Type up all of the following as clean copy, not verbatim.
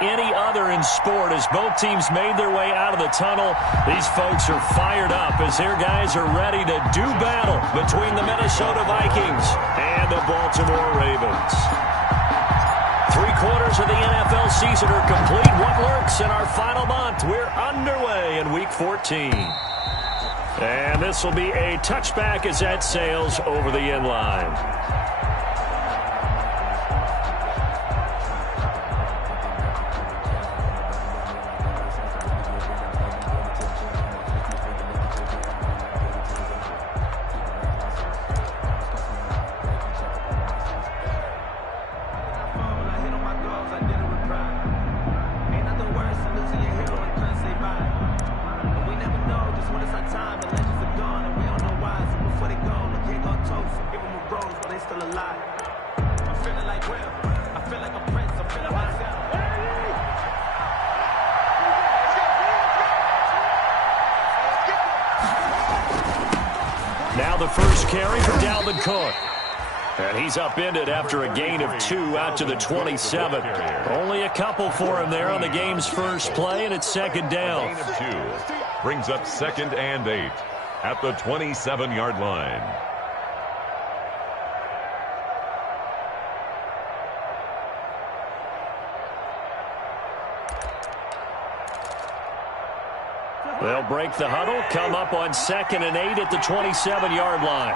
any other in sport as both teams made their way out of the tunnel. These folks are fired up as their guys are ready to do battle between the Minnesota Vikings and the Baltimore Ravens. 3/4 of the NFL season are complete. What lurks in our final month? We're underway in Week 14. And this will be a touchback as that sails over the end line. Now the first carry for Dalvin Cook. And he's upended after a gain of 2 out to the 27. Only a couple for him there on the game's first play, and it's second down. Gain of 2 brings up 2nd and 8 at the 27-yard line. They'll break the huddle, come up on 2nd and 8 at the 27-yard line.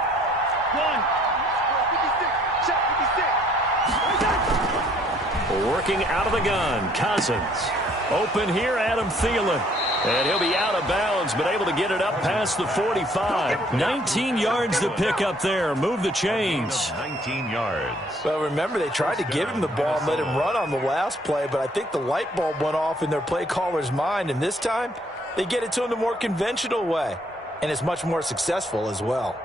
Working out of the gun, Cousins. Open here, Adam Thielen. And he'll be out of bounds, but able to get it up past the 45. 19 yards to pick up there. Move the chains. 19 yards. Well, remember, they tried to give him the ball and let him run on the last play, but I think the light bulb went off in their play caller's mind, and this time they get it to him the more conventional way, and it's much more successful as well.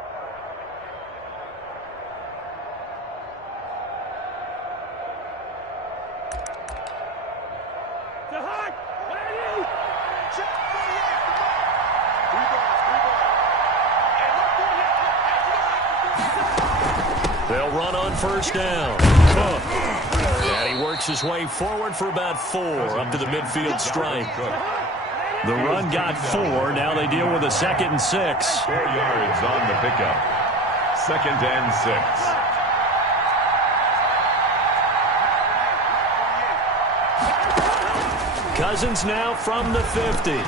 They'll run on first down. Cook. And he works his way forward for about 4 up to the midfield stripe. The run got 4. Now they deal with a 2nd and 6. 4 yards on the pickup. 2nd and 6. Cousins now from the 50.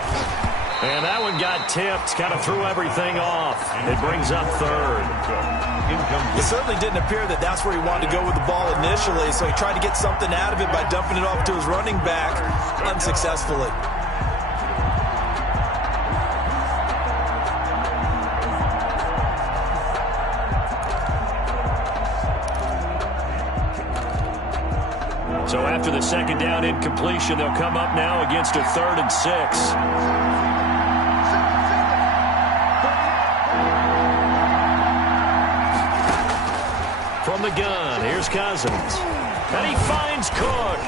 And that one got tipped, kind of threw everything off. It brings up 3rd. It certainly didn't appear that that's where he wanted to go with the ball initially, so he tried to get something out of it by dumping it off to his running back unsuccessfully. So after the 2nd down incompletion, they'll come up now against a 3rd and 6. From the gun, here's Cousins. And he finds Cook.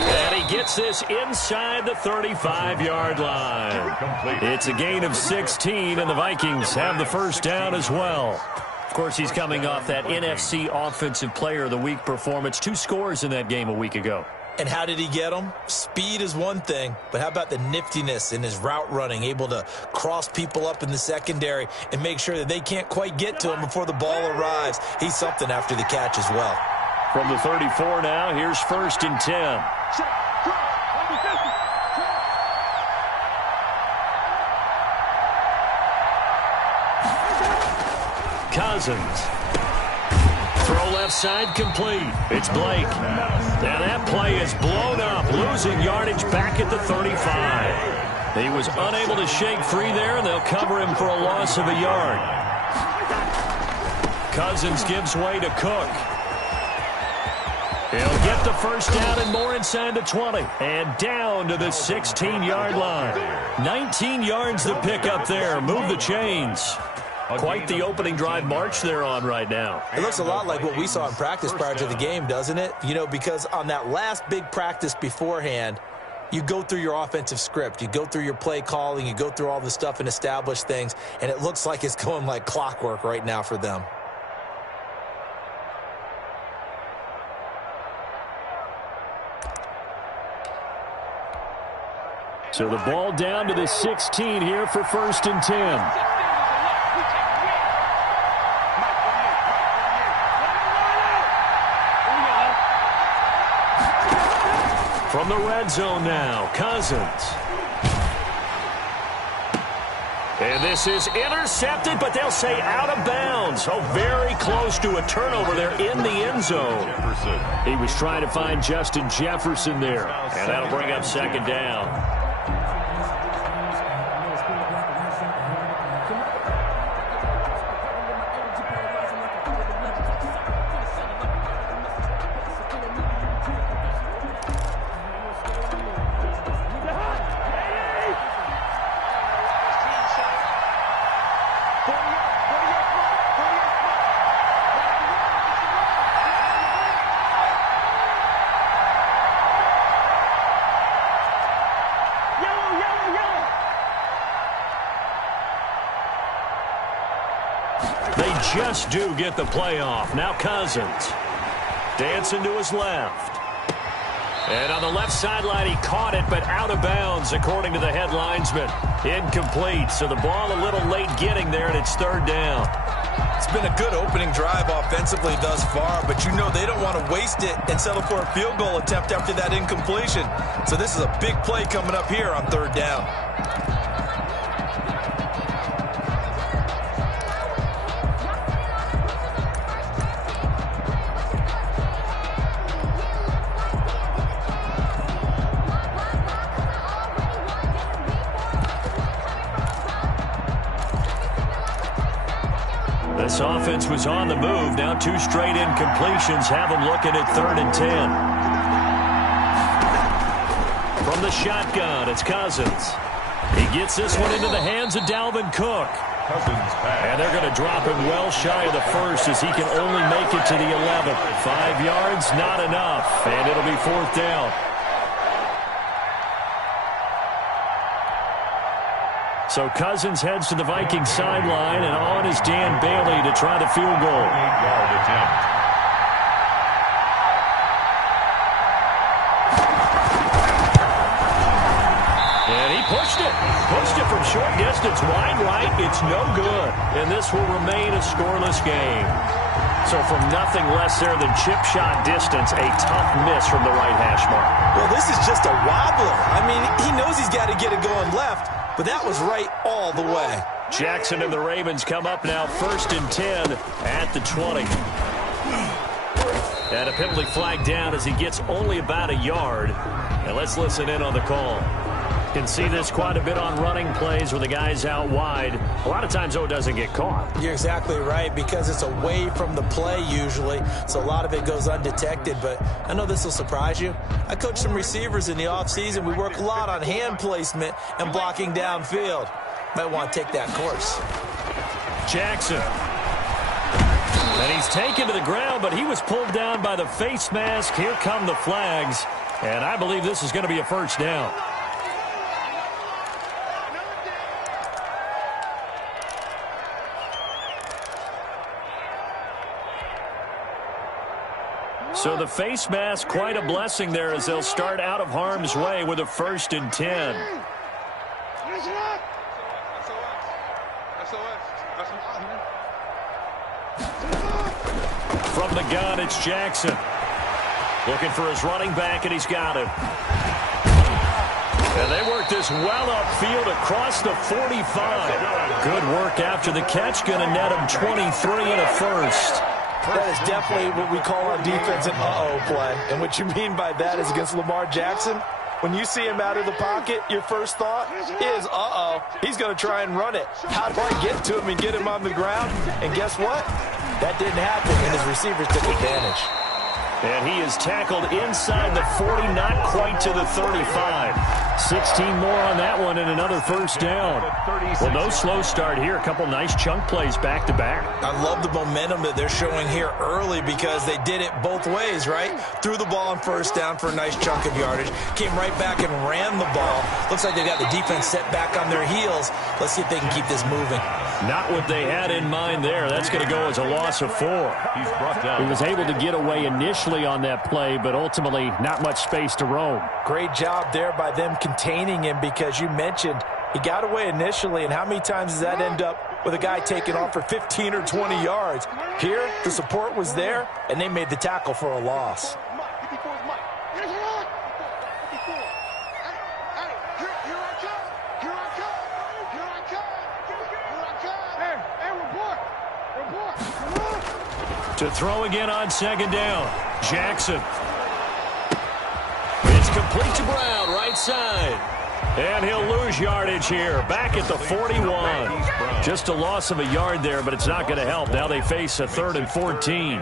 And he gets this inside the 35-yard line. It's a gain of 16, and the Vikings have the first down as well. Of course, he's coming off that NFC Offensive Player of the Week performance. 2 scores in that game a week ago. And how did he get them? Speed is one thing, but how about the niftiness in his route running, able to cross people up in the secondary and make sure that they can't quite get to him before the ball arrives. He's something after the catch as well. From the 34 now, here's 1st and 10. Cousins. Throw left side complete. It's Blake. Now that play is blown up, losing yardage back at the 35. He was unable to shake free there, and they'll cover him for a loss of a yard. Cousins gives way to Cook. He'll get the first down and more inside the 20. And down to the 16-yard line. 19 yards to pick up there. Move the chains. Quite the opening drive march they're on right now. It looks a lot like what we saw in practice prior to the game, doesn't it? You know, because on that last big practice beforehand, you go through your offensive script. You go through your play calling. You go through all the stuff and establish things. And it looks like it's going like clockwork right now for them. So the ball down to the 16 here for 1st and 10. From the red zone now, Cousins. And this is intercepted, but they'll say out of bounds. Oh, very close to a turnover there in the end zone. He was trying to find Justin Jefferson there. And that'll bring up 2nd down. They just do get the playoff. Now Cousins. Dancing to his left. And on the left sideline, he caught it, but out of bounds, according to the head linesman. Incomplete, so the ball a little late getting there, and it's 3rd down. It's been a good opening drive offensively thus far, but you know they don't want to waste it and settle for a field goal attempt after that incompletion. So this is a big play coming up here on 3rd down. This offense was on the move. Now 2 straight incompletions have them looking at 3rd and 10. From the shotgun, it's Cousins. He gets this one into the hands of Dalvin Cook. And they're going to drop him well shy of the 1st as he can only make it to the 11th. 5 yards, not enough. And it'll be 4th down. So Cousins heads to the Vikings sideline, and on is Dan Bailey to try the field goal. And he pushed it. Pushed it from short distance, wide right. It's no good. And this will remain a scoreless game. So from nothing less there than chip shot distance, a tough miss from the right hash mark. Well, this is just a wobbler. I mean, he knows he's got to get it going left. But that was right all the way. Jackson and the Ravens come up now 1st and 10 at the 20. And a penalty flag down as he gets only about a yard. And let's listen in on the call. Can see this quite a bit on running plays where the guy's out wide. A lot of times, though, it doesn't get caught. You're exactly right, because it's away from the play usually, so a lot of it goes undetected. But I know this will surprise you. I coach some receivers in the offseason. We work a lot on hand placement and blocking downfield. Might want to take that course. Jackson. And he's taken to the ground, but he was pulled down by the face mask. Here come the flags, and I believe this is going to be a 1st down. So the face mask, quite a blessing there as they'll start out of harm's way with a 1st and 10. From the gun, it's Jackson. Looking for his running back, and he's got it. And they work this well upfield across the 45. Good work after the catch. Going to net him 23 and a 1st. That is definitely what we call on defense an uh-oh play. And what you mean by that is against Lamar Jackson, when you see him out of the pocket, your first thought is, uh-oh, he's going to try and run it. How do I get to him and get him on the ground? And guess what? That didn't happen, and his receivers took advantage. And he is tackled inside the 40, not quite to the 35. 16 more on that one and another 1st down. Well, no slow start here. A couple nice chunk plays back-to-back. I love the momentum that they're showing here early because they did it both ways, right? Threw the ball on 1st down for a nice chunk of yardage. Came right back and ran the ball. Looks like they got the defense set back on their heels. Let's see if they can keep this moving. Not what they had in mind there. That's going to go as a loss of 4. He's brought down. He was able to get away initially on that play, but ultimately not much space to roam. Great job there by them containing him, because you mentioned he got away initially, and how many times does that end up with a guy taking off for 15 or 20 yards? Here, the support was there, and they made the tackle for a loss. To throw again on second down. Jackson. It's complete to Brown, right side. And he'll lose yardage here. Back at the 41. Just a loss of a yard there, but it's not going to help. Now they face a 3rd and 14.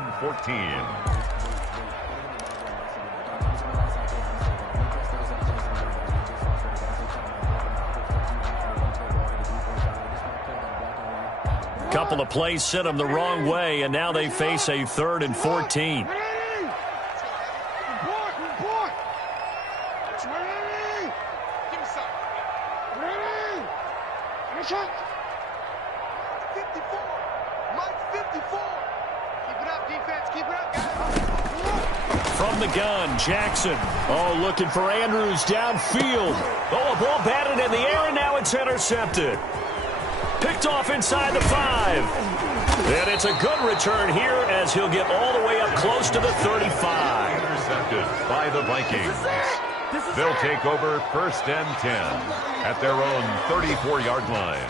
Couple of plays sent them the wrong way, and now they face a 3rd and 14. From the gun, Jackson. Oh, looking for Andrews downfield. Oh, a ball batted in the air, and now it's intercepted. Picked off inside the 5. And it's a good return here as he'll get all the way up close to the 35. Intercepted by the Vikings. They'll take over 1st and 10 at their own 34-yard line.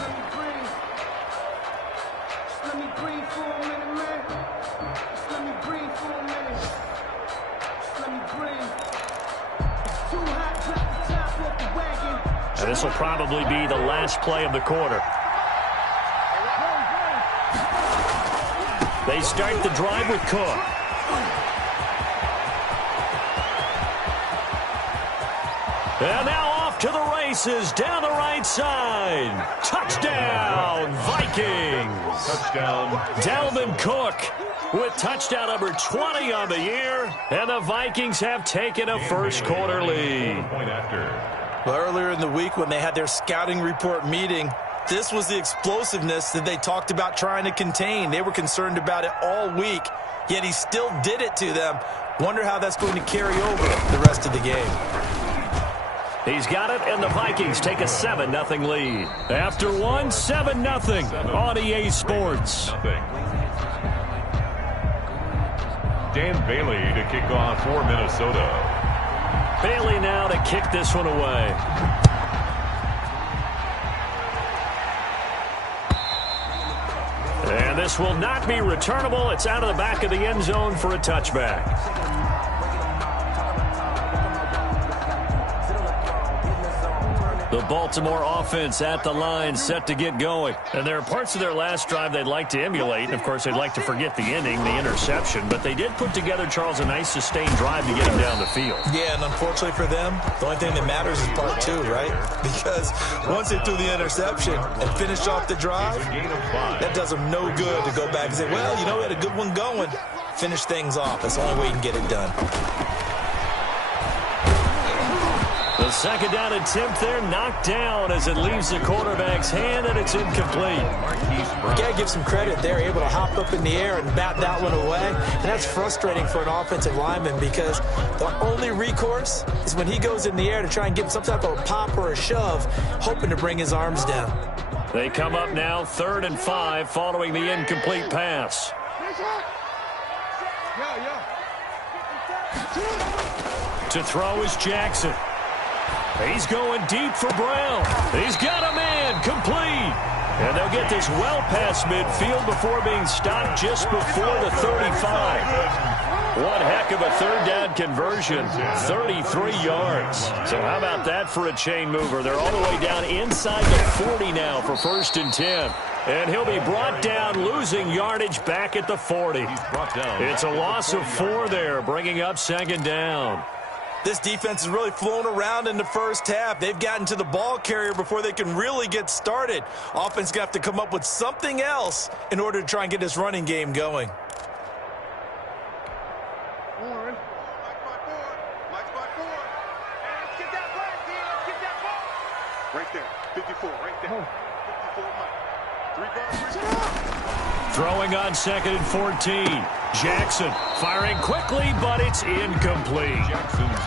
And this will probably be the last play of the quarter. They start the drive with Cook. And now off to the races down the right side. Touchdown, Vikings. Touchdown. Dalvin Cook with touchdown number 20 on the year. And the Vikings have taken a first quarter lead. Point after. Well, earlier in the week when they had their scouting report meeting, this was the explosiveness that they talked about trying to contain. They were concerned about it all week, yet he still did it to them. Wonder how that's going to carry over the rest of the game. He's got it, and the Vikings take a 7-0 lead. After one, 7-0 on EA Sports. Dan Bailey to kick off for Minnesota. Bailey now to kick this one away. And this will not be returnable. It's out of the back of the end zone for a touchback. The Baltimore offense at the line, set to get going. And there are parts of their last drive they'd like to emulate. And, of course, they'd like to forget the ending, the interception. But they did put together, Charles, a nice sustained drive to get him down the field. Yeah, and unfortunately for them, the only thing that matters is part 2, right? Because once they threw the interception and finished off the drive, that does them no good to go back and say, well, you know, we had a good one going. Finish things off. That's the only way you can get it done. The second down attempt there knocked down as it leaves the quarterback's hand, and it's incomplete. You got to give some credit. They're able to hop up in the air and bat that one away. And that's frustrating for an offensive lineman because the only recourse is when he goes in the air to try and give some type of a pop or a shove, hoping to bring his arms down. They come up now 3rd and 5 following the incomplete pass. To throw is Jackson. He's going deep for Brown. He's got a man, complete. And they'll get this well past midfield before being stopped just before the 35. One heck of a 3rd down conversion, 33 yards. So how about that for a chain mover? They're all the way down inside the 40 now for 1st and 10. And he'll be brought down, losing yardage back at the 40. It's a loss of 4 there, bringing up 2nd down. This defense has really flown around in the first half. They've gotten to the ball carrier before they can really get started. Offense going to have to come up with something else in order to try and get this running game going. Right there, 54, right there. 54, Mike. Throwing on 2nd and 14. Jackson firing quickly, but it's incomplete.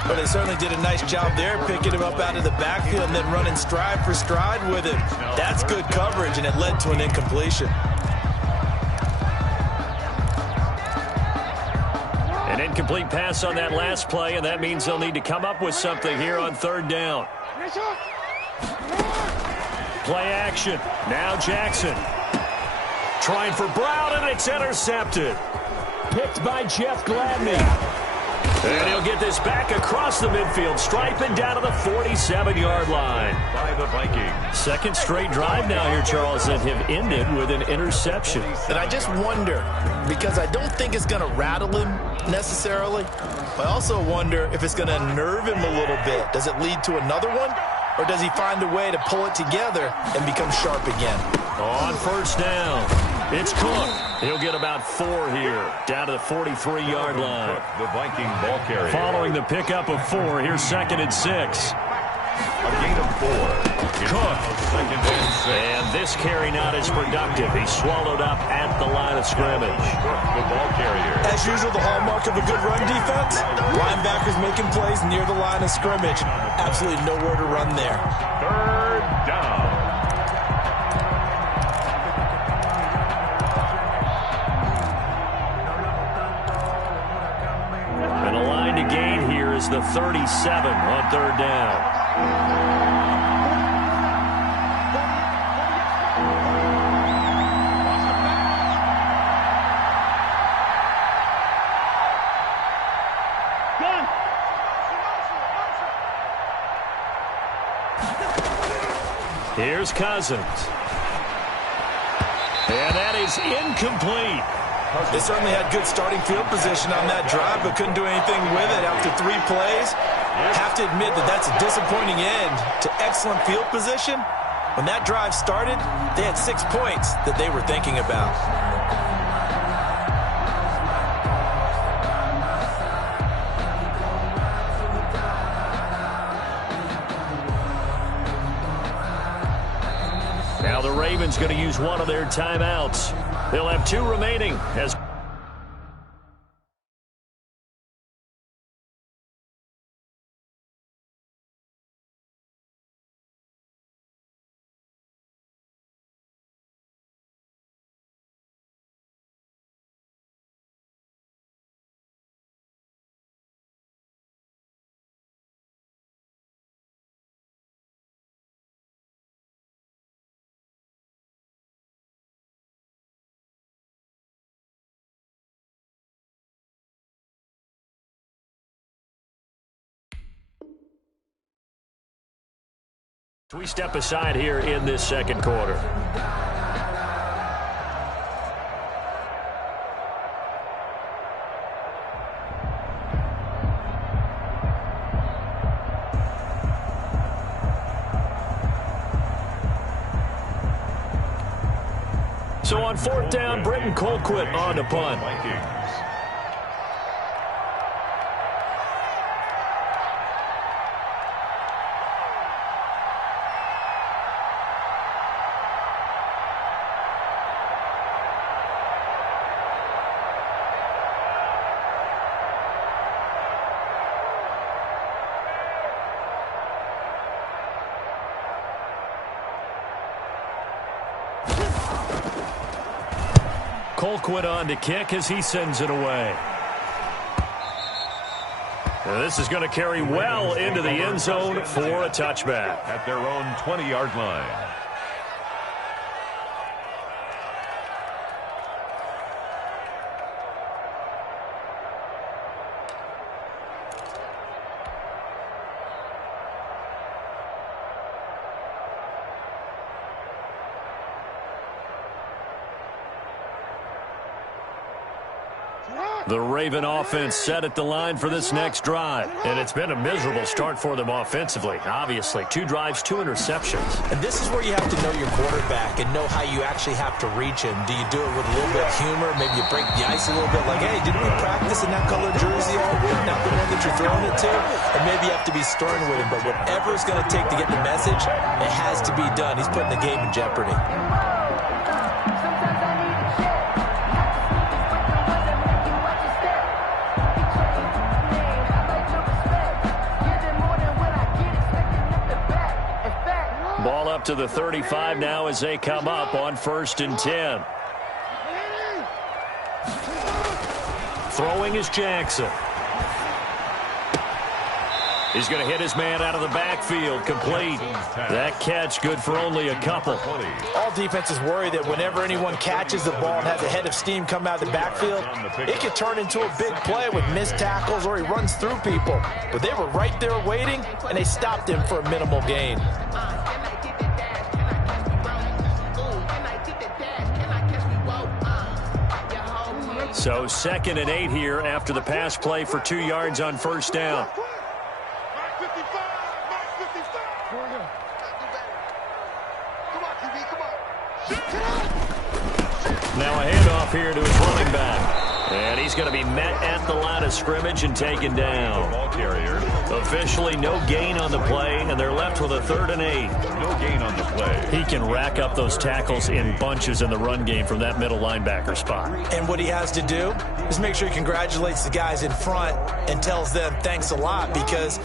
But they certainly did a nice job there, picking him up out of the backfield and then running stride for stride with him. That's good coverage, and it led to an incompletion. An incomplete pass on that last play, and that means they'll need to come up with something here on 3rd down. Play action. Now Jackson. Trying for Brown, and it's intercepted. Picked by Jeff Gladney. And he'll get this back across the midfield stripe and down to the 47-yard line. By the Vikings. Second straight drive now here, Charles, that have ended with an interception. And I just wonder, because I don't think it's going to rattle him necessarily, I also wonder if it's going to unnerve him a little bit. Does it lead to another one? Or does he find a way to pull it together and become sharp again? On 1st down, it's Cook. He'll get about 4 here, down to the 43-yard line. Cook, the Viking ball carrier. Following the pickup of 4, here's 2nd and 6. A gain of 4. Cook. 2nd and 6. And this carry not as productive. He's swallowed up at the line of scrimmage. Cook, the ball carrier. As usual, the hallmark of a good run defense, linebackers making plays near the line of scrimmage. Absolutely nowhere to run there. 3rd down. And a line to gain here is the 37 on 3rd down. Here's Cousins. And that is incomplete. They certainly had good starting field position on that drive, but couldn't do anything with it after 3 plays. Have to admit that that's a disappointing end to excellent field position. When that drive started, they had 6 points that they were thinking about. Now the Ravens going to use one of their timeouts. They'll have 2 remaining as we step aside here in this 2nd quarter. So on 4th down, Britton Colquitt on to punt. Vikings. Colquitt on to kick as he sends it away. Now this is going to carry well into the end zone for a touchback. At their own 20-yard line. The Raven offense set at the line for this next drive. And it's been a miserable start for them offensively. Obviously, 2 drives, 2 interceptions. And this is where you have to know your quarterback and know how you actually have to reach him. Do you do it with a little bit of humor? Maybe you break the ice a little bit like, hey, didn't we practice in that color jersey already? Not the one that you're throwing it to? And maybe you have to be stern with him. But whatever it's going to take to get the message, it has to be done. He's putting the game in jeopardy. up to the 35 now as they come up on 1st and 10. Throwing is Jackson. He's going to hit his man out of the backfield. Complete. That catch good for only a couple. All defenses worry that whenever anyone catches the ball and has a head of steam come out of the backfield, it can turn into a big play with missed tackles or he runs through people. But they were right there waiting, and they stopped him for a minimal gain. So 2nd and 8 here after the pass play for 2 yards on 1st down. Now a handoff here to his running back. And he's going to be met at the line of scrimmage and taken down. Ball carrier. Officially no gain on the play, and they're left with a 3rd and 8. No gain on the play. He can rack up those tackles in bunches in the run game from that middle linebacker spot. And what he has to do is make sure he congratulates the guys in front and tells them thanks a lot, because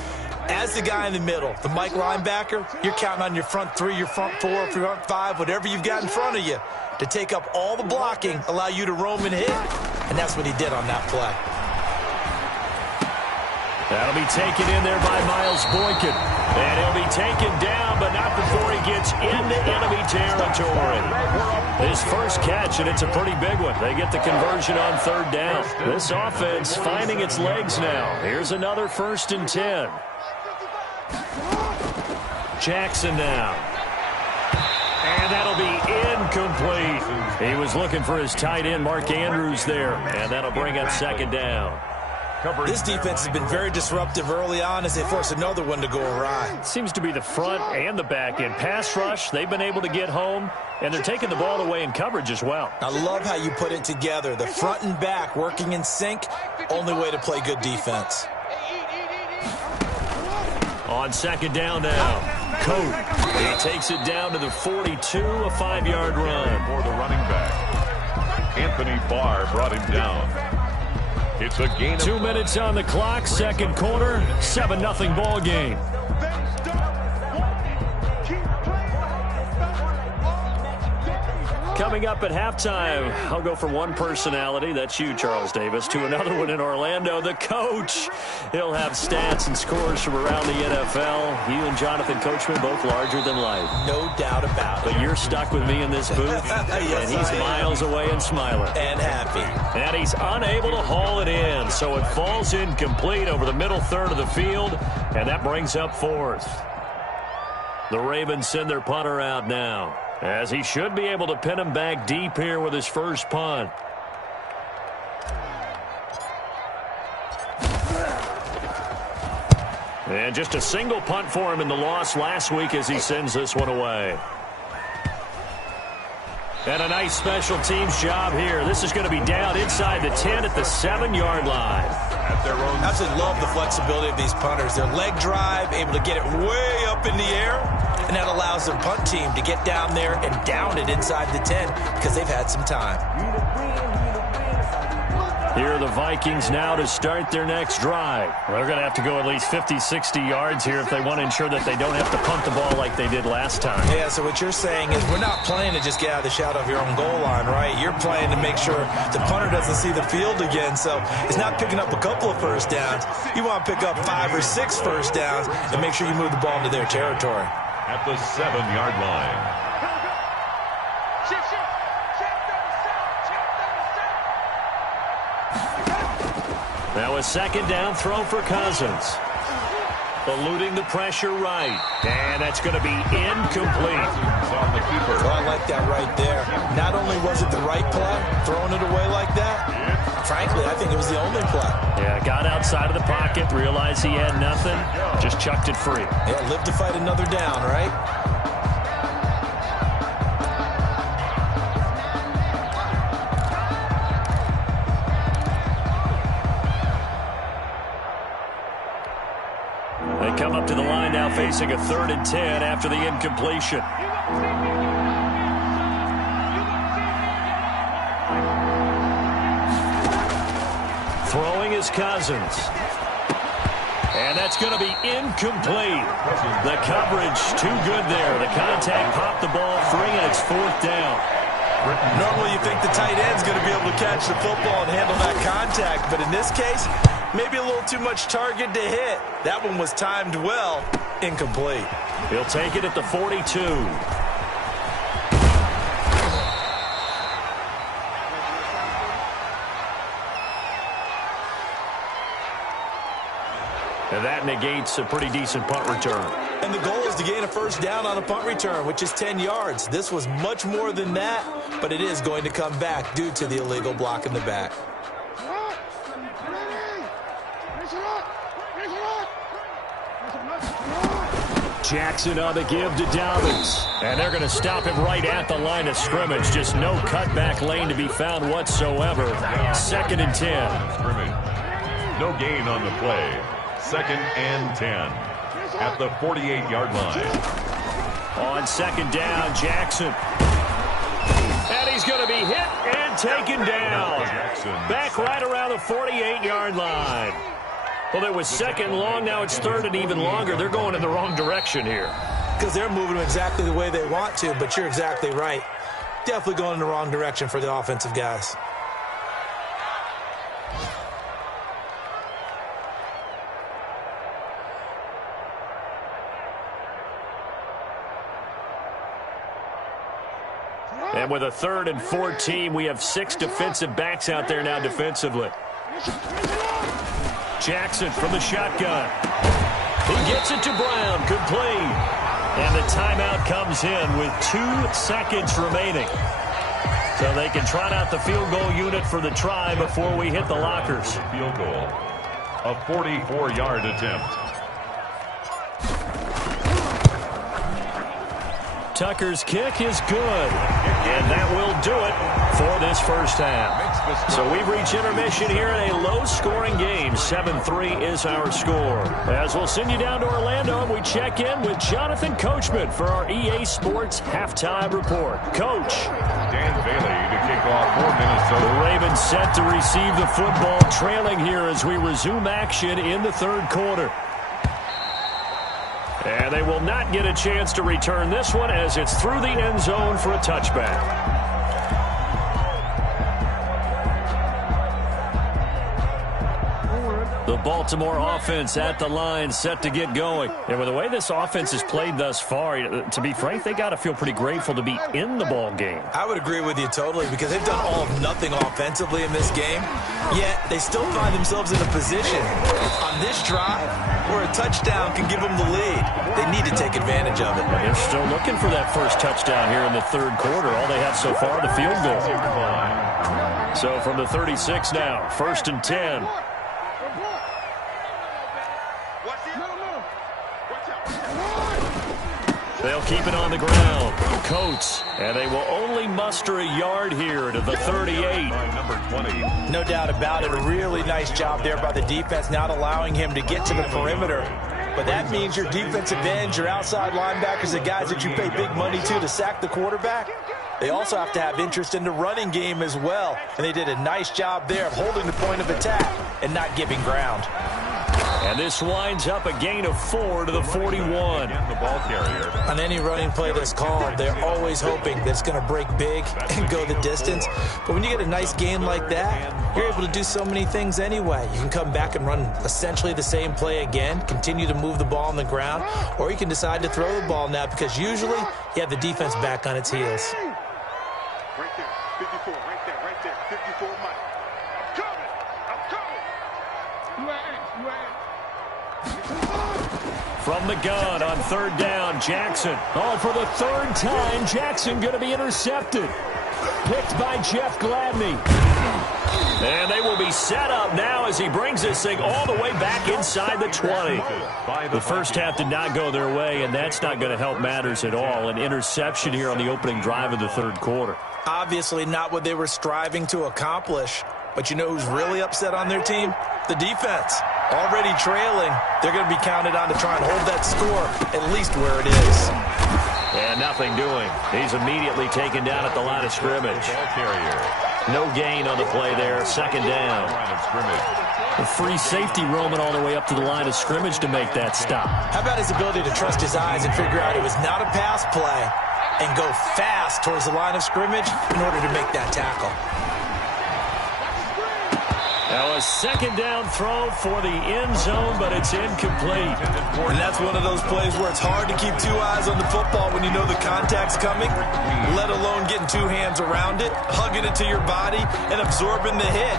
as the guy in the middle, the Mike linebacker, you're counting on your front 3, your front 4, your front 5, whatever you've got in front of you to take up all the blocking, allow you to roam and hit. And that's what he did on that play. That'll be taken in there by Miles Boykin. And he'll be taken down, but not before he gets into enemy territory. His first catch, and it's a pretty big one. They get the conversion on 3rd down. This offense finding its legs now. Here's another 1st and 10. Jackson now. And that'll be incomplete. He was looking for his tight end, Mark Andrews, there. And that'll bring up 2nd down. This defense has been very disruptive early on as they force another one to go awry. Seems to be the front and the back end. Pass rush, they've been able to get home, and they're taking the ball away in coverage as well. I love how you put it together. The front and back working in sync, only way to play good defense. On 2nd down now. Coat. He takes it down to the 42, a 5-yard run. For the running back. Anthony Barr brought him down. It's a gain of 2 minutes on the clock, 2nd quarter, 7-0 ball game. Coming up at halftime, I'll go from one personality, that's you, Charles Davis, to another one in Orlando, the coach. He'll have stats and scores from around the NFL. You and Jonathan Coachman, both larger than life. No doubt about it. But you're stuck with me in this booth, Yes, and he's miles away and smiling. And happy. And he's unable to haul it in, so it falls incomplete over the middle third of the field, and that brings up 4th. The Ravens send their punter out now, as he should be able to pin him back deep here with his first punt. And just a single punt for him in the loss last week as he sends this one away. And a nice special teams job here. This is going to be down inside the 10 at the 7-yard line. At their own. I absolutely love the flexibility of these punters. Their leg drive, able to get it way up in the air, and that allows their punt team to get down there and down it inside the 10 because they've had some time. Here are the Vikings now to start their next drive. They're going to have to go at least 50, 60 yards here if they want to ensure that they don't have to punt the ball like they did last time. Yeah, so what you're saying is we're not playing to just get out of the shadow of your own goal line, right? You're playing to make sure the punter doesn't see the field again. So it's not picking up a couple of first downs. You want to pick up 5 or 6 first downs and make sure you move the ball into their territory. At the 7-yard line. Now a second down throw for Cousins. Eluding the pressure right. And that's going to be incomplete. On the keeper. Well, I like that right there. Not only was it the right play, throwing it away like that, frankly, I think it was the only play. Yeah, got outside of the pocket, realized he had nothing, just chucked it free. Yeah, live to fight another down, right? They come up to the line now facing a 3rd and 10 after the incompletion. Throwing is Cousins. And that's going to be incomplete. The coverage too good there. The contact popped the ball free, and it's 4th down. Normally you think the tight end's going to be able to catch the football and handle that contact, but in this case, maybe a little too much target to hit. That one was timed well. Incomplete. He'll take it at the 42. And that negates a pretty decent punt return. And the goal is to gain a first down on a punt return, which is 10 yards. This was much more than that, but it is going to come back due to the illegal block in the back. Jackson on the give to Dobbins. And they're going to stop him right at the line of scrimmage. Just no cutback lane to be found whatsoever. 2nd and 10. Scrimmage. No gain on the play. 2nd and 10 at the 48-yard line. On 2nd down, Jackson. And he's going to be hit and taken down. Back right around the 48-yard line. Well, it was 2nd long. Now it's 3rd and even longer. They're going in the wrong direction here. Because they're moving exactly the way they want to, but you're exactly right. Definitely going in the wrong direction for the offensive guys. And with a 3rd and 14, we have 6 defensive backs out there now defensively. Jackson from the shotgun. He gets it to Brown, complete. And the timeout comes in with 2 seconds remaining. So they can trot out the field goal unit for the try before we hit the lockers. Field goal, a 44-yard attempt. Tucker's kick is good, and that will do it for this first half. So we've reached intermission here in a low-scoring game. 7-3 is our score. As we'll send you down to Orlando, and we check in with Jonathan Coachman for our EA Sports Halftime Report. Coach. Dan Bailey to kick off for Minnesota. The Ravens set to receive the football, trailing here as we resume action in the 3rd quarter. And they will not get a chance to return this one as it's through the end zone for a touchback. The Baltimore offense at the line, set to get going. And with the way this offense has played thus far, to be frank, they got to feel pretty grateful to be in the ball game. I would agree with you totally because they've done all of nothing offensively in this game, yet they still find themselves in a position on this drive where a touchdown can give them the lead. They need to take advantage of it. They're still looking for that first touchdown here in the 3rd quarter. All they have so far, the field goal. So from the 36 now, 1st and 10. They'll keep it on the ground. Coates, and they will only muster a yard here to the 38. Number 20. No doubt about it. A really nice job there by the defense, not allowing him to get to the perimeter. But that means your defensive ends, your outside linebackers, the guys that you pay big money to sack the quarterback, they also have to have interest in the running game as well. And they did a nice job there of holding the point of attack and not giving ground. And this winds up a gain of 4 to the 41. The ball carrier. On any running play that's called, they're always hoping that it's going to break big and go the distance. But when you get a nice gain like that, you're able to do so many things anyway. You can come back and run essentially the same play again, continue to move the ball on the ground, or you can decide to throw the ball now because usually you have the defense back on its heels. Right there, 54, right there, 54, Mike. I'm coming. From the gun on 3rd down, Jackson. Oh, for the 3rd time, Jackson going to be intercepted. Picked by Jeff Gladney. And they will be set up now as he brings this thing all the way back inside the 20. The first half did not go their way, and that's not going to help matters at all. An interception here on the opening drive of the 3rd quarter. Obviously not what they were striving to accomplish. But you know who's really upset on their team? The defense. Already trailing, they're going to be counted on to try and hold that score at least where it is. And nothing doing. He's immediately taken down at the line of scrimmage. Ball carrier. No gain on the play there. 2nd down. Line of scrimmage. A free safety roaming all the way up to the line of scrimmage to make that stop. How about his ability to trust his eyes and figure out it was not a pass play and go fast towards the line of scrimmage in order to make that tackle. Now a second down throw for the end zone, but it's incomplete. And that's one of those plays where it's hard to keep two eyes on the football when you know the contact's coming, let alone getting two hands around it, hugging it to your body, and absorbing the hit,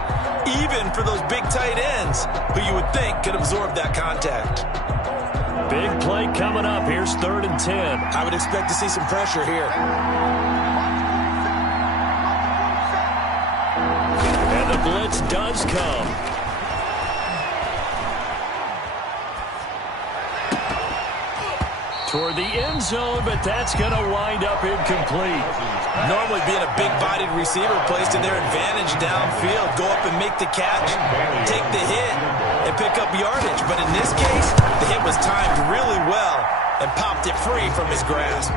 even for those big tight ends who you would think could absorb that contact. Big play coming up. Here's 3rd and 10. I would expect to see some pressure here. And the blitz does come. Toward the end zone, but that's going to wind up incomplete. Normally being a big-bodied receiver plays to their advantage downfield. Go up and make the catch, take the hit, and pick up yardage. But in this case, the hit was timed really well and popped it free from his grasp.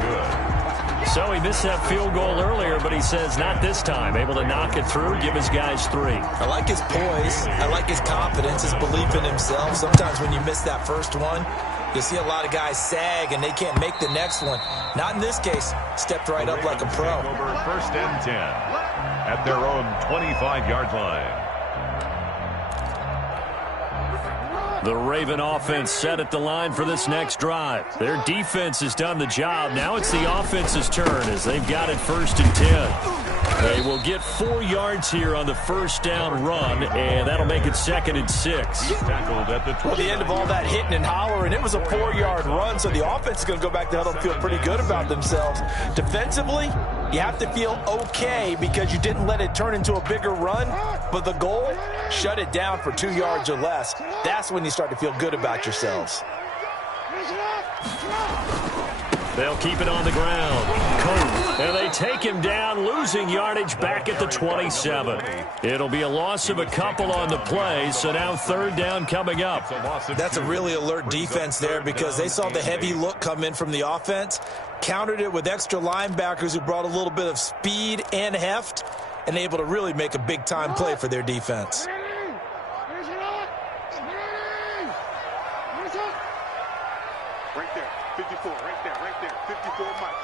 So he missed that field goal earlier, but he says not this time. Able to knock it through, give his guys 3. I like his poise. I like his confidence, his belief in himself. Sometimes when you miss that first one, you see a lot of guys sag and they can't make the next one. Not in this case. Stepped right up like a pro. Over 1st and 10 at their own 25-yard line. The Raven offense set at the line for this next drive. Their defense has done the job. Now it's the offense's turn as they've got it 1st and 10. They will get 4 yards here on the first down run, and that'll make it 2nd and 6. Tackled at the 20. Well, the end of all that hitting and hollering, it was a 4-yard run, so the offense is going to go back to huddle and feel pretty good about themselves. Defensively, you have to feel okay because you didn't let it turn into a bigger run, but the goal, shut it down for 2 yards or less. That's when you start to feel good about yourselves. They'll keep it on the ground. Cope, and they take him down, losing yardage back at the 27. It'll be a loss of a couple on the play, so now 3rd down coming up. That's a really alert defense there because they saw the heavy look come in from the offense, countered it with extra linebackers who brought a little bit of speed and heft, and able to really make a big-time play for their defense. Right there, 54, right there, 54, Mike.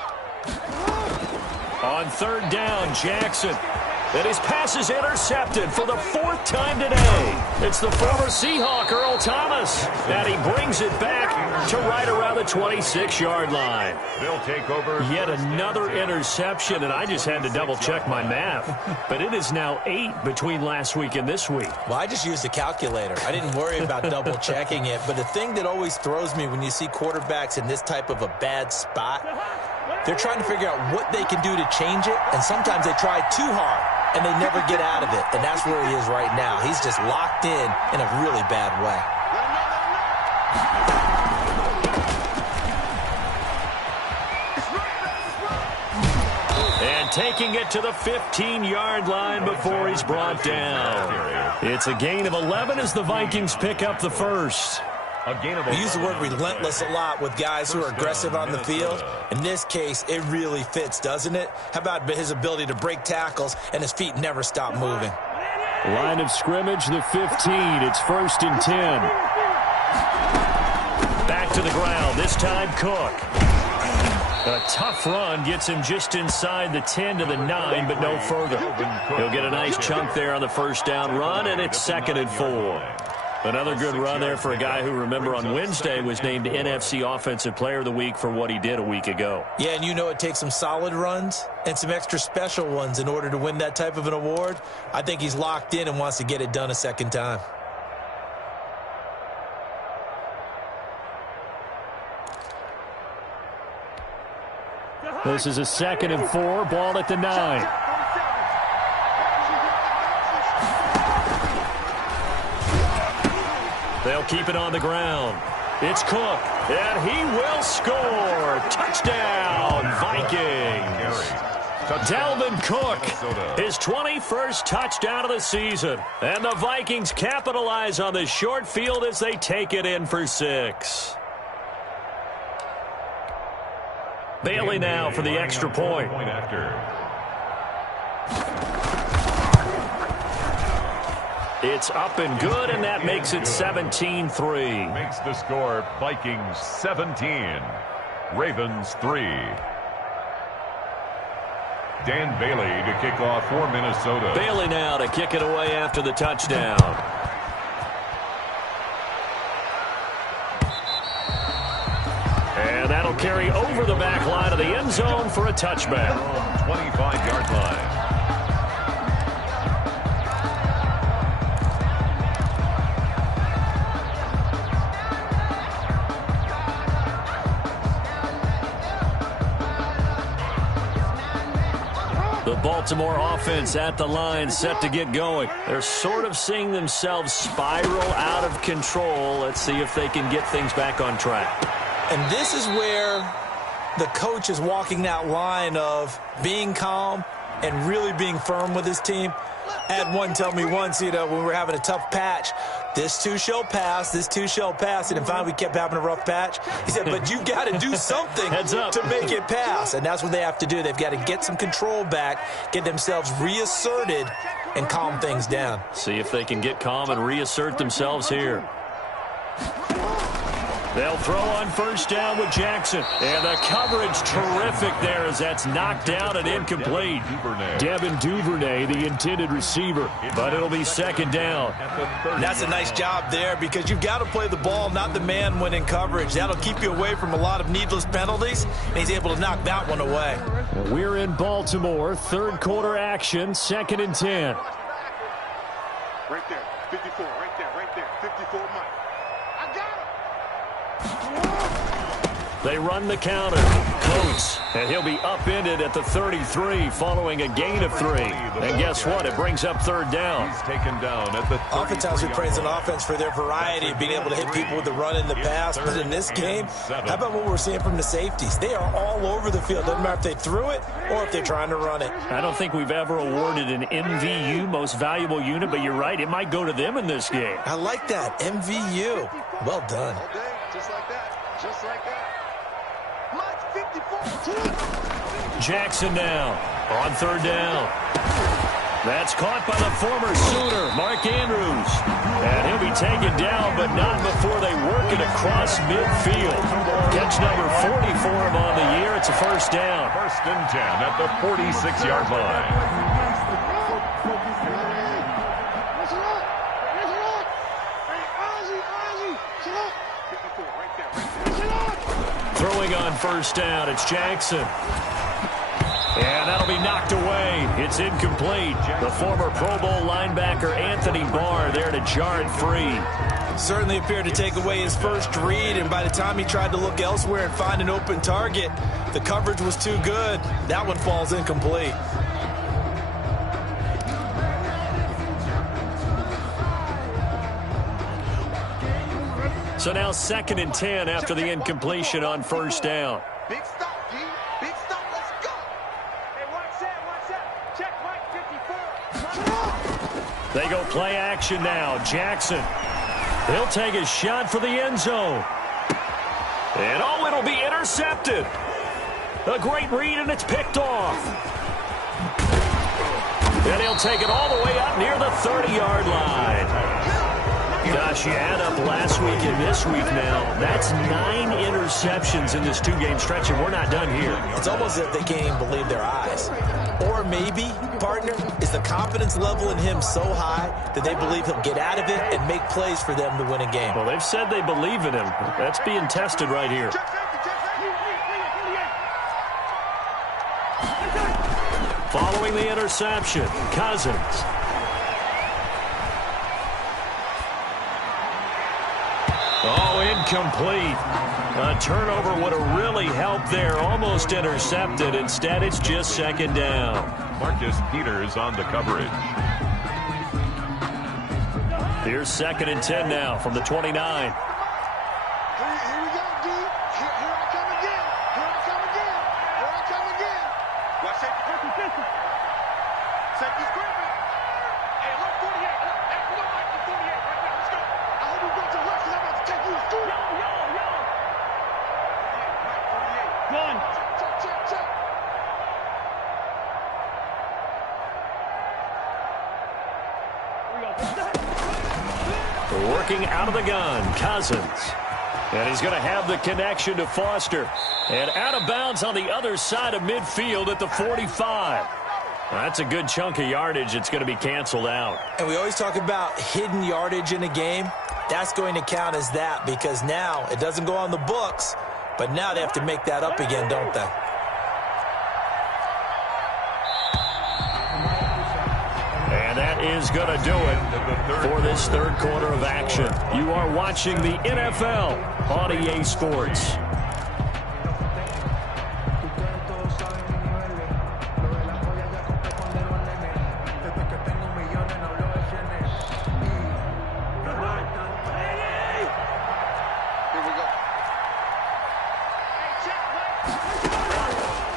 On 3rd down, Jackson. And his pass is intercepted for the 4th time today. It's the former Seahawk, Earl Thomas. And he brings it back to right around the 26-yard line. They'll take over. Yet another interception, and I just had to double-check my math. But it is now 8 between last week and this week. Well, I just used a calculator. I didn't worry about double-checking it. But the thing that always throws me when you see quarterbacks in this type of a bad spot, they're trying to figure out what they can do to change it, and sometimes they try too hard, and they never get out of it. And that's where he is right now. He's just locked in a really bad way. And taking it to the 15-yard line before he's brought down. It's a gain of 11 as the Vikings pick up the first. We use the word relentless a lot with guys who are aggressive on the field. In this case, it really fits, doesn't it? How about his ability to break tackles and his feet never stop moving? Line of scrimmage, the 15. It's 1st and 10. Back to the ground, this time Cook. A tough run gets him just inside the 10 to the 9, but no further. He'll get a nice chunk there on the first down run, and it's 2nd and 4. Another good run there for a guy who, remember, on Wednesday was named NFC Offensive Player of the Week for what he did a week ago. Yeah, and you know it takes some solid runs and some extra special ones in order to win that type of an award. I think he's locked in and wants to get it done a second time. This is a 2nd and 4, ball at the 9. They'll keep it on the ground. It's Cook, and he will score. Touchdown, Vikings. Dalvin Cook, his 21st touchdown of the season. And the Vikings capitalize on the short field as they take it in for 6. Bailey now for the extra point. It's up and good, and that makes it 17-3. Makes the score Vikings 17, Ravens 3. Dan Bailey to kick off for Minnesota. Bailey now to kick it away after the touchdown. And that'll carry over the back line of the end zone for a touchback. 25-yard line. The Baltimore offense at the line, set to get going. They're sort of seeing themselves spiral out of control. Let's see if they can get things back on track. And this is where the coach is walking that line of being calm and really being firm with his team. I had one tell me once, when we were having a tough patch, this too shall pass, this too shall pass. And finally, we kept having a rough patch. He said, but you got to do something to make it pass. And that's what they have to do. They've got to get some control back, get themselves reasserted, and calm things down. See if they can get calm and reassert themselves here. They'll throw on first down with Jackson. And the coverage terrific there as that's knocked down and incomplete. Devin Duvernay, the intended receiver. But it'll be second down. And that's a nice job there because you've got to play the ball, not the man when in coverage. That'll keep you away from a lot of needless penalties. And he's able to knock that one away. We're in Baltimore. Third quarter action. 2nd and 10. Right there. 54. Right there. 54, Mike. I got him. They run the counter. Coates. And he'll be upended at the 33 following a gain of 3. And guess what? It brings up third down. He's taken down at the 33. Oftentimes we praise an offense for their variety of being able to hit people with the run and the pass. But in this game, how about what we're seeing from the safeties? They are all over the field. Doesn't matter if they threw it or if they're trying to run it. I don't think we've ever awarded an MVU, most valuable unit, but you're right. It might go to them in this game. I like that. MVU. Well done. All day. Just like that. Just like that. Mike, 54. Jackson now on third down. That's caught by the former Sooner, Mark Andrews. And he'll be taken down, but not before they work it across midfield. Catch number 40 for him on the year. It's a first down. 1st and 10 at the 46-yard line. Throwing on first down, it's Jackson. And that'll be knocked away. It's incomplete. The former Pro Bowl linebacker Anthony Barr there to jar it free. Certainly appeared to take away his first read, and by the time he tried to look elsewhere and find an open target, the coverage was too good. That one falls incomplete. So now 2nd and 10 after the incompletion on first down. Big stop, G. Big stop. Let's go. Hey, watch that. Check Mike 54. They go play action now. Jackson. He'll take a shot for the end zone. And oh, it'll be intercepted. A great read, and it's picked off. And he'll take it all the way up near the 30-yard line. Gosh, you add up last week and this week now. That's 9 interceptions in this 2-game stretch, and we're not done here. It's almost as if they can't even believe their eyes. Or maybe, partner, is the confidence level in him so high that they believe he'll get out of it and make plays for them to win a game. Well, they've said they believe in him. That's being tested right here. Following the interception, Cousins. Oh, incomplete. A turnover would have really helped there. Almost intercepted. Instead, it's just second down. Marcus Peters on the coverage. Here's 2nd and 10 now from the 29. Here we go, D. Here I come again. Here I come again. Here I come again. Watch safety. Safety's gripping. Hey, look, 48. Look, hey, come on, Mike, 48 right now. Let's go. I hope we go to the left because I'm about to take you to school. Yo. 48, Mike, 48. One. Check. Here we go. working out of the gun. Cousins. And he's going to have the connection to Foster. And out of bounds on the other side of midfield at the 45. That's a good chunk of yardage. It's going to be canceled out. And we always talk about hidden yardage in a game. That's going to count as that because now it doesn't go on the books, but now they have to make that up again, don't they? And that is going to do it for this third quarter of action. You are watching the NFL on EA Sports.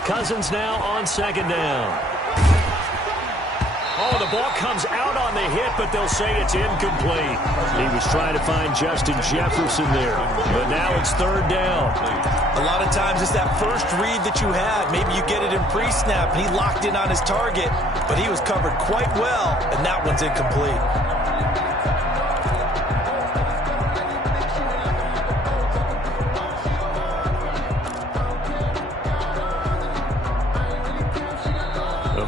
Cousins now on second down. Oh, the ball comes out on the hit, but they'll say it's incomplete. He was trying to find Justin Jefferson there, but now it's third down. A lot of times it's that first read that you have. Maybe you get it in pre-snap, and he locked in on his target, but he was covered quite well, and that one's incomplete.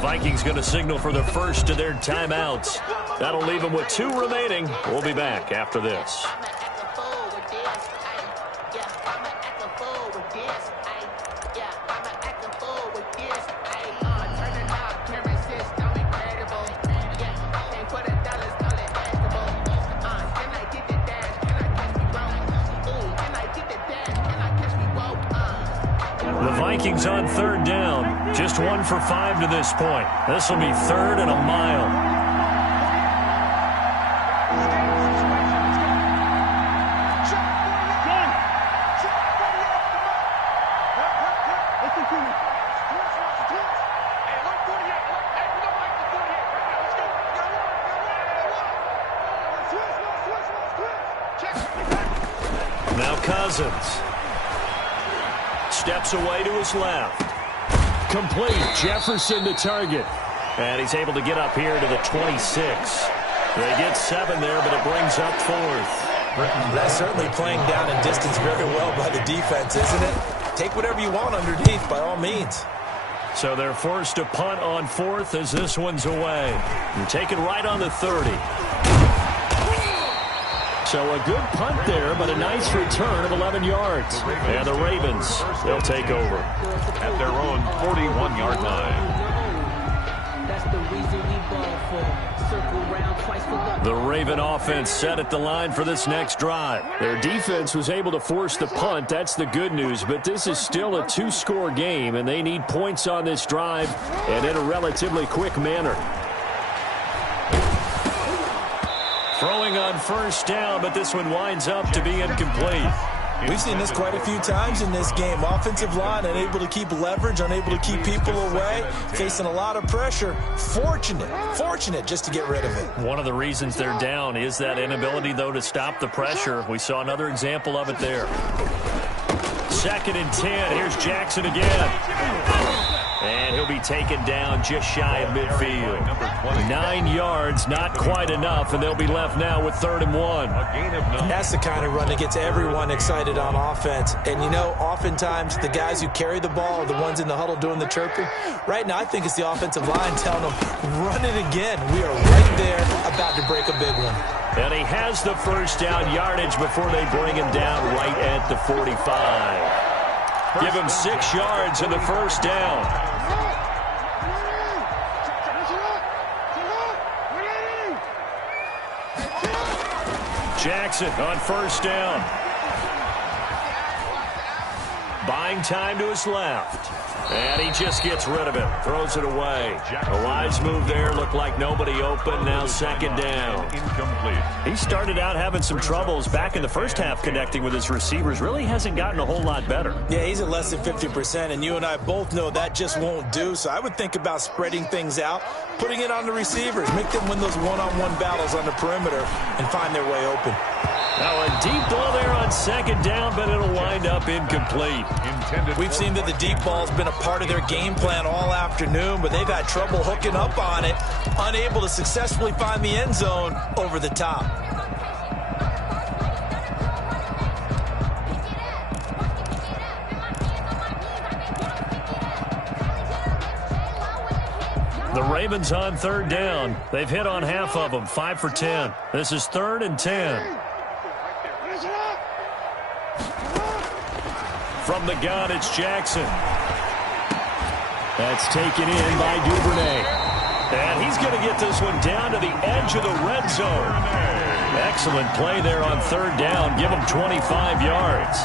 Vikings going to signal for the first of their timeouts. That'll leave them with 2 remaining. We'll be back after this. The Vikings on third down. Just 1 for 5 to this point. This will be third and a mile. Now Cousins. Steps away to his left. Complete. Jefferson to target. And he's able to get up here to the 26. They get 7 there, but it brings up 4th. That's certainly playing down in distance very well by the defense, isn't it? Take whatever you want underneath, by all means. So they're forced to punt on 4th as this one's away. And taken right on the 30. So a good punt there, but a nice return of 11 yards. And the Ravens, they'll take over at their own 41-yard line. The Raven offense set at the line for this next drive. Their defense was able to force the punt. That's the good news. But this is still a 2-score game, and they need points on this drive and in a relatively quick manner. Throwing on first down, but this one winds up to be incomplete. We've seen this quite a few times in this game. Offensive line unable to keep leverage, unable to keep people away, facing a lot of pressure. Fortunate just to get rid of it. One of the reasons they're down is that inability, though, to stop the pressure. We saw another example of it there. 2nd and 10. Here's Jackson again. And he'll be taken down just shy of midfield. 9 yards, not quite enough, and they'll be left now with 3rd and 1. That's the kind of run that gets everyone excited on offense. And, you know, oftentimes the guys who carry the ball are the ones in the huddle doing the chirping. Right now, I think it's the offensive line telling them, run it again. We are right there about to break a big one. And he has the first down yardage before they bring him down right at the 45. Give him 6 yards in the first down. Jackson on first down. Buying time to his left. And he just gets rid of it. Throws it away. A wise move there. Looked like nobody open. Now 2nd down. Incomplete. He started out having some troubles back in the first half connecting with his receivers. Really hasn't gotten a whole lot better. Yeah, he's at less than 50%, and you and I both know that just won't do. So I would think about spreading things out, putting it on the receivers, make them win those one-on-one battles on the perimeter and find their way open. Now a deep ball there on 2nd down, but it'll wind up incomplete. We've seen that the deep ball's been a part of their game plan all afternoon, but they've had trouble hooking up on it, unable to successfully find the end zone over the top. The Ravens on third down. They've hit on half of them, 5 for 10. This is 3rd and 10. From the gun, it's Jackson. That's taken in by Duvernay. And he's going to get this one down to the edge of the red zone. Excellent play there on third down. Give him 25 yards.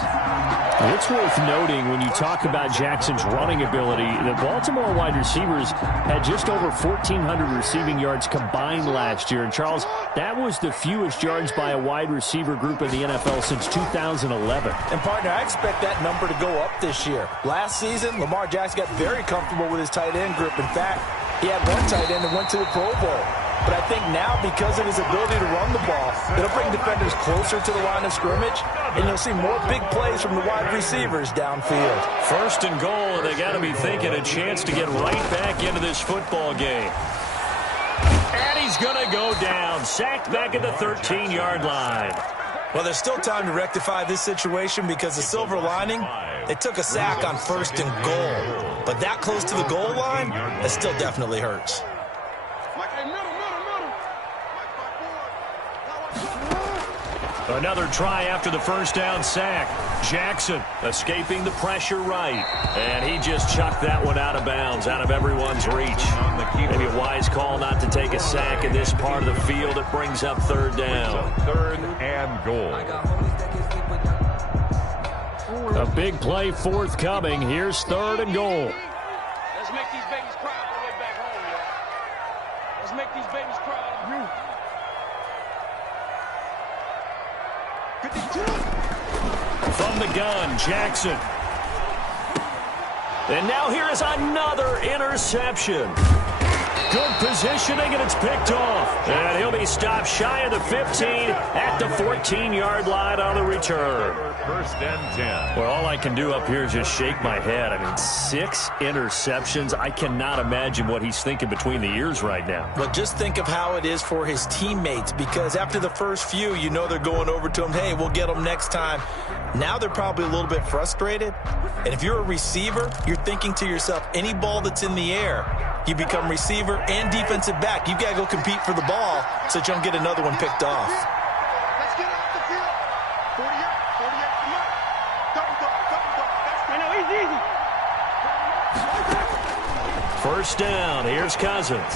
It's worth noting when you talk about Jackson's running ability, the Baltimore wide receivers had just over 1,400 receiving yards combined last year. And, Charles, that was the fewest yards by a wide receiver group in the NFL since 2011. And, partner, I expect that number to go up this year. Last season, Lamar Jackson got very comfortable with his tight end group. In fact, he had one tight end that went to the Pro Bowl. But I think now, because of his ability to run the ball, it'll bring defenders closer to the line of scrimmage, and you'll see more big plays from the wide receivers downfield. 1st and goal, and they got to be thinking a chance to get right back into this football game. And he's going to go down, sacked back at the 13-yard line. Well, there's still time to rectify this situation because the silver lining, they took a sack on 1st and goal. But that close to the goal line, that still definitely hurts. Another try after the first down sack. Jackson escaping the pressure right. And he just chucked that one out of bounds, out of everyone's reach. Maybe a wise call not to take a sack in this part of the field. It brings up third down. 3rd and goal. A big play forthcoming. Here's 3rd and goal. Let's make these babies cry all the way back home, y'all. Let's make these babies cry. From the gun, Jackson. And now here is another interception. Good positioning, and it's picked off. And he'll be stopped shy of the 15 at the 14-yard line on the return. 1st and 10. Well, all I can do up here is just shake my head. I mean, 6 interceptions. I cannot imagine what he's thinking between the ears right now. But just think of how it is for his teammates, because after the first few, you know they're going over to him, hey, we'll get them next time. Now they're probably a little bit frustrated. And if you're a receiver, you're thinking to yourself, any ball that's in the air, you become receiver and defensive back. You've got to go compete for the ball so that you don't get another one picked off. Let's get off the field. 48, 48, come on. Double dog. That's easy. 1st down. Here's Cousins.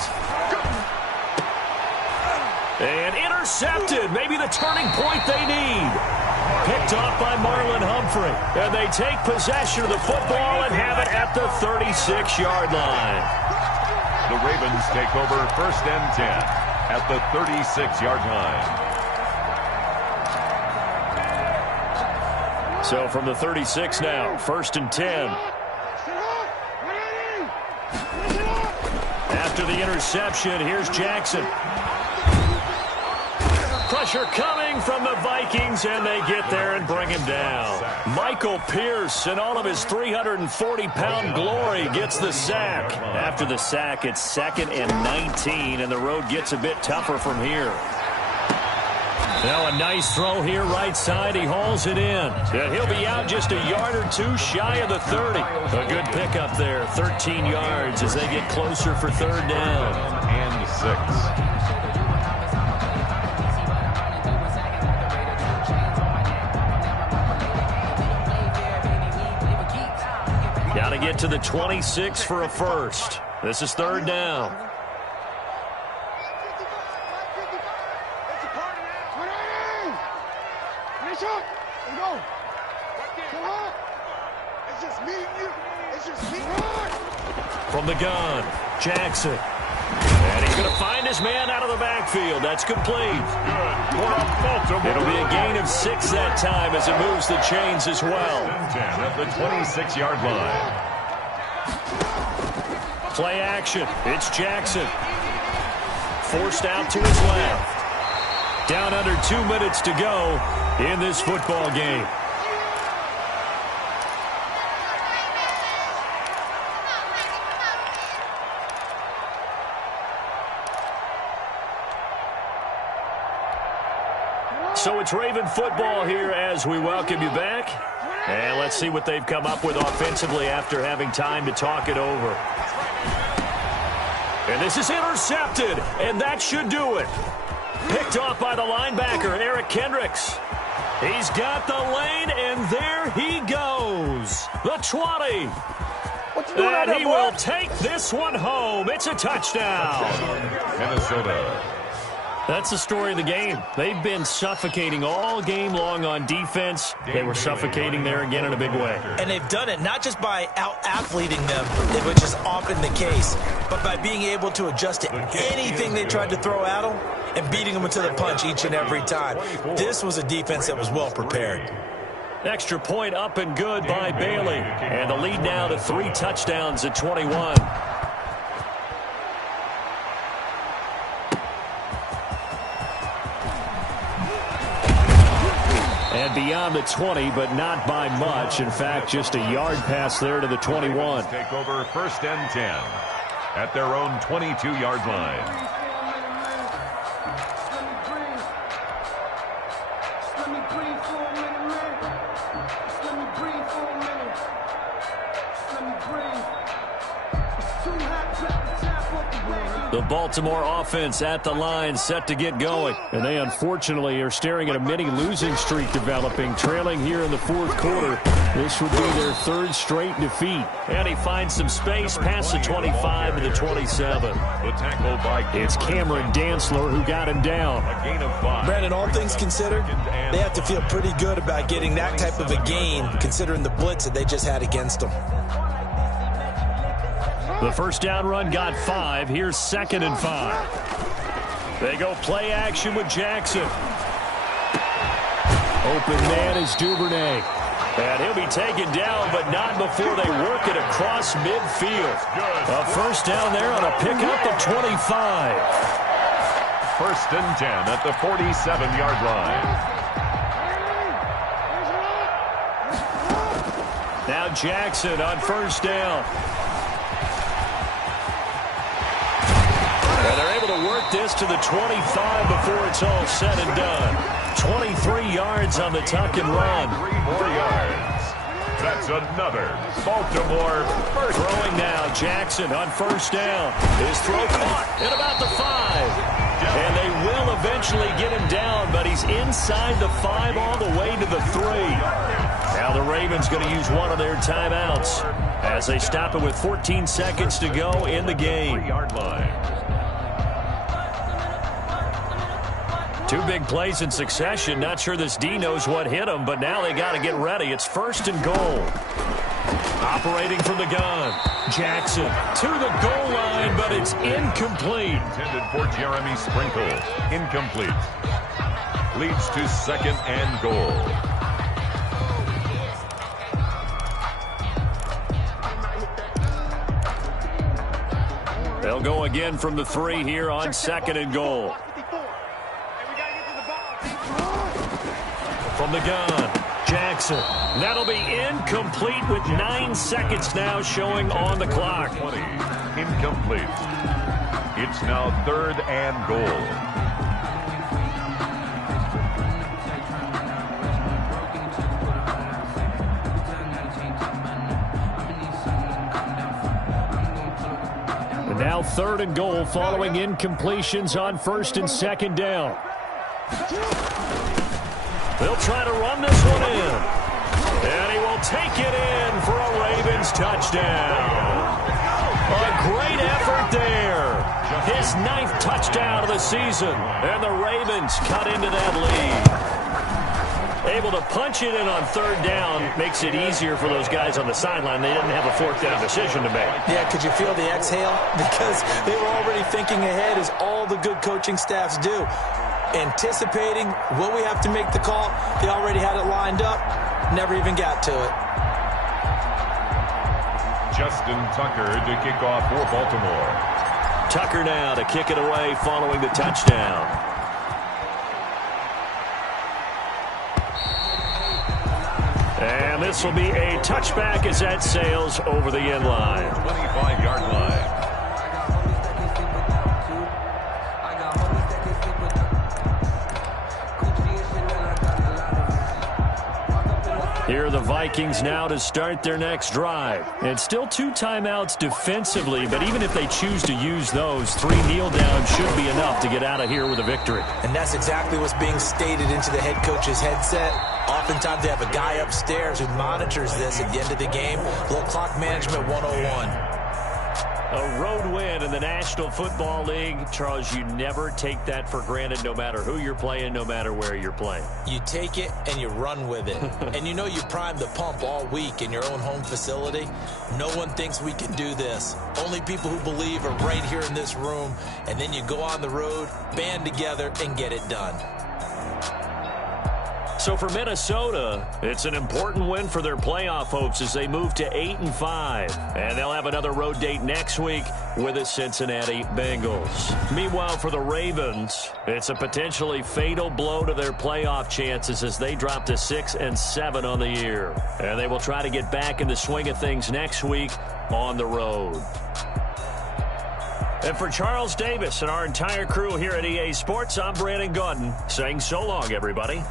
And intercepted. Maybe the turning point they need. Picked off by Marlon Humphrey. And they take possession of the football and have it at the 36-yard line. The Ravens take over 1st and 10 at the 36-yard line. So from the 36 now, 1st and 10. After the interception, here's Jackson. Pressure coming from the Vikings, and they get there and bring him down. Michael Pierce, in all of his 340-pound glory, gets the sack. After the sack, it's 2nd and 19, and the road gets a bit tougher from here. Now a nice throw here right side. He hauls it in. And he'll be out just a yard or two shy of the 30. A good pickup there, 13 yards as they get closer for third down. And 6. Got to get to the 26 for a first. This is third down. From the gun, Jackson. And he's going to find his man out of the backfield. That's complete. It'll be a gain of 6 that time as it moves the chains as well. 10 at the 26-yard line. Play action. It's Jackson. Forced out to his left. Down under 2 minutes to go in this football game. So it's Raven football here as we welcome you back. And let's see what they've come up with offensively after having time to talk it over. And this is intercepted, and that should do it. Picked off by the linebacker, Eric Kendricks. He's got the lane, and there he goes. The 20. And he will take this one home. It's a touchdown. Minnesota. That's the story of the game. They've been suffocating all game long on defense. They were suffocating there again in a big way. And they've done it not just by out-athleting them, which is often the case, but by being able to adjust to anything they tried to throw at them and beating them into the punch each and every time. This was a defense that was well prepared. Extra point up and good by Bailey. And the lead now to 3 touchdowns at 21. And beyond the 20, but not by much. In fact, just a yard pass there to the 21. Take over 1st and 10 at their own 22-yard line. The Baltimore offense at the line, set to get going. And they unfortunately are staring at a mini losing streak developing, trailing here in the 4th quarter. This would be their 3rd straight defeat. And he finds some space past the 25 to the 27. The tackle by It's Cameron Dantzler who got him down. A gain of 5. Brandon, all things considered, they have to feel pretty good about getting that type of a gain, considering the blitz that they just had against them. The first down run got 5. Here's 2nd and 5. They go play action with Jackson. Open man is Duvernay. And he'll be taken down, but not before they work it across midfield. A first down there on a pickup of 25. 1st and 10 at the 47-yard line. Now Jackson on first down. And they're able to work this to the 25 before it's all said and done. 23 yards on the tuck and run. 3 more yards. That's another Baltimore first. Throwing now, Jackson on first down. His throw caught at about the 5. And they will eventually get him down, but he's inside the 5 all the way to the 3. Now the Ravens going to use one of their timeouts as they stop it with 14 seconds to go in the game. 3-yard line. 2 big plays in succession. Not sure this D knows what hit him, but now they got to get ready. It's 1st and goal. Operating from the gun. Jackson to the goal line, but it's incomplete. Intended for Jeremy Sprinkle. Incomplete. Leads to 2nd and goal. They'll go again from the 3 here on 2nd and goal. From the gun, Jackson. That'll be incomplete with 9 seconds now showing on the clock. 20. Incomplete. It's now 3rd and goal. And now 3rd and goal following incompletions on 1st and 2nd down. They'll try to run this one in. And he will take it in for a Ravens touchdown. A great effort there. His 9th touchdown of the season. And the Ravens cut into that lead. Able to punch it in on 3rd down makes it easier for those guys on the sideline. They didn't have a 4th down decision to make. Yeah, could you feel the exhale? Because they were already thinking ahead, as all the good coaching staffs do. Anticipating, will we have to make the call? They already had it lined up, never even got to it. Justin Tucker to kick off for Baltimore. Tucker now to kick it away following the touchdown. And this will be a touchback as that sails over the end line. 25-yard line. Here are the Vikings now to start their next drive. And still 2 timeouts defensively, but even if they choose to use those, 3 kneel downs should be enough to get out of here with a victory. And that's exactly what's being stated into the head coach's headset. Oftentimes they have a guy upstairs who monitors this at the end of the game. A little clock management 101. A road win in the National Football League. Charles, you never take that for granted no matter who you're playing, no matter where you're playing. You take it and you run with it. And you know you primed the pump all week in your own home facility. No one thinks we can do this. Only people who believe are right here in this room. And then you go on the road, band together, and get it done. So for Minnesota, it's an important win for their playoff hopes as they move to 8-5. And they'll have another road date next week with the Cincinnati Bengals. Meanwhile, for the Ravens, it's a potentially fatal blow to their playoff chances as they drop to 6-7 on the year. And they will try to get back in the swing of things next week on the road. And for Charles Davis and our entire crew here at EA Sports, I'm Brandon Gaudin saying so long, everybody.